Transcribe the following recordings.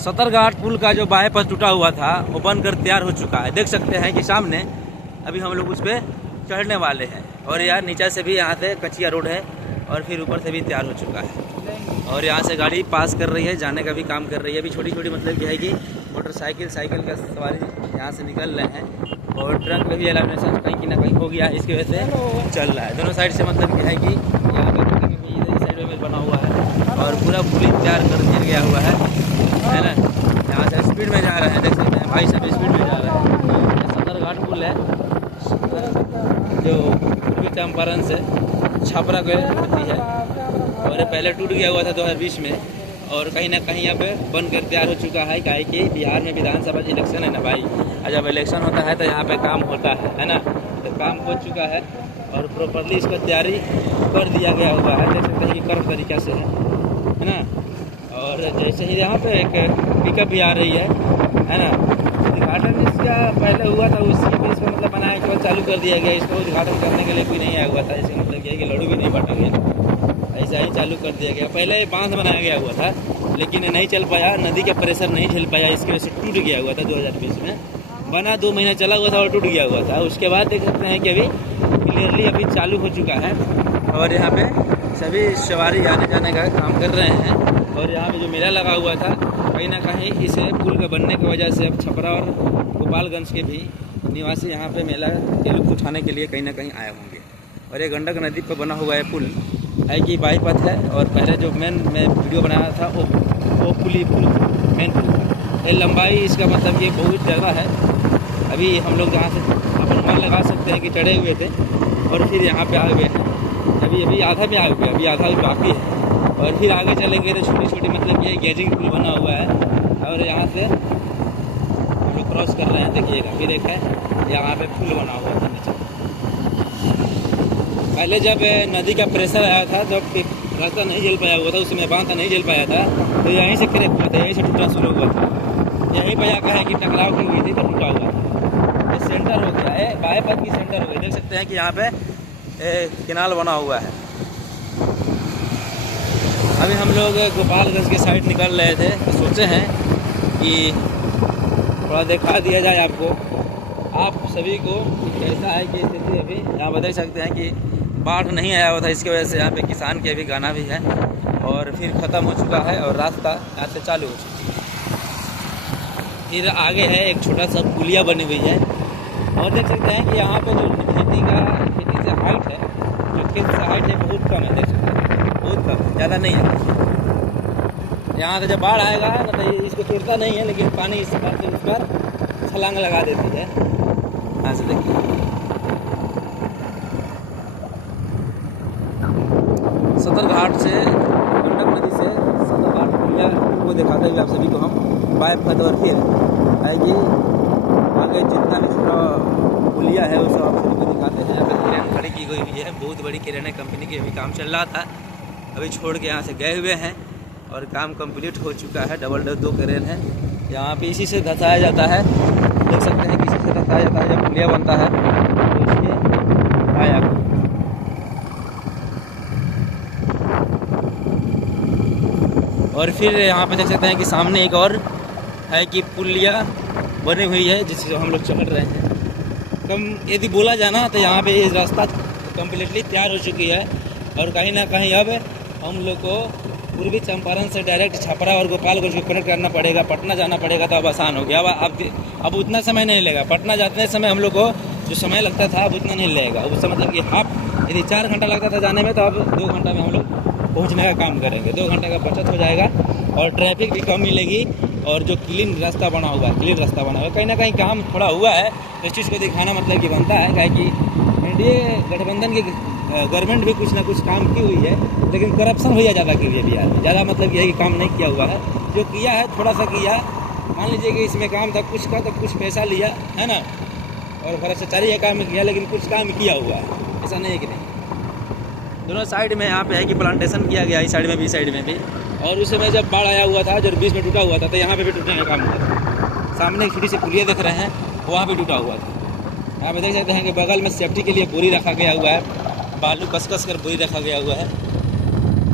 सतरघाट पुल का जो बाएं पर टूटा हुआ था वो बनकर तैयार हो चुका है। देख सकते हैं कि सामने अभी हम लोग उस पर चढ़ने वाले हैं और यार नीचे से भी यहाँ से कच्चिया रोड है और फिर ऊपर से भी तैयार हो चुका है और यहाँ से गाड़ी पास कर रही है, जाने का भी काम कर रही है। अभी छोटी छोटी मतलब क्या है कि मोटरसाइकिल साइकिल का सवारी यहाँ से निकल रहे हैं और ट्रक में भी एलामिनेशन कहीं ना कहीं हो गया है, इसकी वजह से चल रहा है। दोनों साइड से मतलब क्या है कि यहाँ पर इधर साइड में बना हुआ है और पूरा पुल तैयार कर दिया गया हुआ है ना। यहाँ से स्पीड में जा रहे हैं, देख सकते हैं भाई सब स्पीड में जा रहे हैं। सतरघाट पुल है जो पूर्वी चंपारण से छपरा को होती है और पहले टूट गया हुआ था 2020 में और कहीं ना कहीं यहाँ पे बनकर तैयार हो चुका है। काहे कि बिहार में विधानसभा इलेक्शन है ना भाई, और जब इलेक्शन होता है तो यहाँ पे काम होता है ना। तो काम हो चुका है और प्रॉपरली इसका तैयारी कर दिया गया हुआ है। देख सकते हैं कि कर्व तरीक़ा से है ना। और जैसे ही यहाँ पे एक पिकअप भी आ रही है ना। उद्घाटन इसका पहले हुआ था, उसी में इसको मतलब बनाया के बाद चालू कर दिया गया। इसको उद्घाटन करने के लिए कोई नहीं आया हुआ था, इसका मतलब ये है कि लड्डू भी नहीं बांटा गया, ऐसा ही चालू कर दिया गया। पहले बांध बनाया गया हुआ था लेकिन नहीं चल पाया, नदी का प्रेशर नहीं झेल पाया, इसकी वजह से टूट गया हुआ था। 2020 में बना 2 महीना चला हुआ था और टूट गया हुआ था। उसके बाद देख सकते हैं कि अभी क्लियरली अभी चालू हो चुका है और यहाँ पे सभी सवारी आने जाने का काम कर रहे हैं। और यहाँ पे जो मेला लगा हुआ था कहीं ना कहीं इस पुल के बनने की वजह से अब छपरा और गोपालगंज के भी निवासी यहाँ पे मेला के लुत्फ उठाने के लिए कहीं ना कहीं आए होंगे। और ये गंडक नदी पर बना हुआ है पुल है कि बाईपथ है और पहले जो मैं वीडियो बनाया था वो पुल मेन पुल था। ये लंबाई इसका मतलब ये बहुत ज़्यादा है। अभी हम लोग यहाँ से अनुमान लगा सकते हैं कि चढ़े हुए थे और फिर यहाँ पे आ गए हैं। अभी आधा भी आ गया, अभी आधा भी बाकी है और फिर आगे चलेंगे तो छोटी छोटी मतलब ये गेजिंग पुल बना हुआ है और यहाँ से जो क्रॉस कर रहे हैं देखिएगा, फिर एक है यहाँ पे पुल बना हुआ है नीचे। पहले जब नदी का प्रेशर आया था जब रास्ता नहीं झेल पाया हुआ था, उसमें बांध नहीं झेल पाया था तो यहीं से क्रैक हुआ था, यहीं से टूटना शुरू हुआ था। यहीं पर जाकर है कि टकराव की हुई थी तो टूटा हुआ था। ये सेंटर हो गया है, बाएं पथ की सेंटर हो गई। देख सकते हैं कि यहाँ पे किनाल बना हुआ है। अभी हम लोग गोपालगंज के साइड निकल रहे थे तो सोचे हैं कि थोड़ा दिखा दिया जाए आपको, आप सभी को कैसा है कि स्थिति। अभी यहाँ पर देख सकते हैं कि बाढ़ नहीं आया हुआ था, इसकी वजह से यहाँ पे किसान के भी गाना भी है और फिर ख़त्म हो चुका है और रास्ता यहाँ से चालू हो चुका है। फिर आगे है एक छोटा सा पुलिया बनी हुई है और देख सकते हैं कि यहाँ पे जो खेती से हाइट है, जो खेत से हाइट है बहुत कम है। देख सकते हैं बहुत कम, ज़्यादा नहीं है। यहाँ से जब बाढ़ आएगा ना तो इसको तोड़ता नहीं है लेकिन पानी इस पर छलांग लगा देती है। यहाँ से देखिए सतरघाट से गंडक नदी से सतरघाट पुलिया को दिखाते हुए आप सभी को हम बाएं पथ और फिर है कि आगे जितना भी छोटा पुलिया है उस आप सभी को दिखाते हैं। यहाँ पर क्रेन खड़ी की गई हुई है, बहुत बड़ी क्रेन कंपनी की अभी काम चल रहा था, अभी छोड़ के यहाँ से गए हुए हैं और काम कंप्लीट हो चुका है। डबल 2 क्रेन है यहाँ पे, इसी से धंसाया जाता है। देख सकते हैं कि इसी से धंसाया जाता है जब पुलिया बनता है तो इसलिए आया। और फिर यहाँ पे देख सकते हैं कि सामने एक और है कि पुलिया बनी हुई है जिससे हम लोग चढ़ रहे हैं। कम यदि बोला जाना तो यहाँ पे ये रास्ता कम्प्लीटली तैयार हो चुकी है और कहीं ना कहीं अब हम लोग को पूर्वी चंपारण से डायरेक्ट छपरा और गोपालगंज को कनेक्ट करना पड़ेगा। पटना जाना पड़ेगा तो अब आसान हो गया। अब उतना समय नहीं लगेगा। पटना जाते समय हम लोग को जो समय लगता था अब उतना नहीं लगेगा। उस समय मतलब कि यदि 4 घंटा लगता था जाने में तो अब 2 घंटा में हम लोग पहुंचने का काम करेंगे। 2 घंटे का बचत हो जाएगा और ट्रैफिक भी कम मिलेगी और जो क्लीन रास्ता बना हुआ है, कहीं ना कहीं काम थोड़ा हुआ है। इस चीज़ को दिखाना मतलब कि बनता है, क्या कि एनडीए गठबंधन की गवर्नमेंट भी कुछ ना कुछ काम की हुई है लेकिन करप्शन भैया ज़्यादा की हुई है बिहार में। ज़्यादा मतलब यह है कि काम नहीं किया हुआ है। जो किया है थोड़ा सा किया, मान लीजिए कि इसमें काम था कुछ का तो कुछ पैसा लिया है ना और भ्रष्टाचारी काम किया लेकिन कुछ काम किया हुआ है, ऐसा नहीं है कि नहीं। दोनों साइड में यहाँ पे है कि प्लांटेशन किया गया, इस साइड में भी इस साइड में भी। और उस समय जब बाढ़ आया हुआ था जो बीच में टूटा हुआ था तो यहाँ पे भी टूटने का काम हुआ था। सामने एक छोटी सी पुलिया देख रहे हैं, वहाँ पे टूटा हुआ था। यहाँ पे देख सकते हैं कि बगल में सेफ्टी के लिए बोरी रखा गया हुआ है, बालू कस कर बोरी रखा गया हुआ है।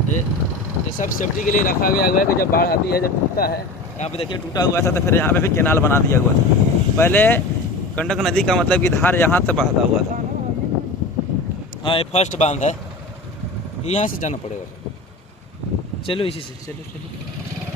ये सब सेफ्टी के लिए रखा गया हुआ है कि जब बाढ़ आती है, जब टूटता है यहाँ पे देखिए टूटा हुआ था, तो फिर यहाँ पे भी कैनाल बना दिया हुआ था। पहले गंडक नदी का मतलब कि धार यहाँ से बहता हुआ था। हाँ, ये फर्स्ट बांध है, यहाँ से जाना पड़ेगा। चलो इसी से, चलो चलो।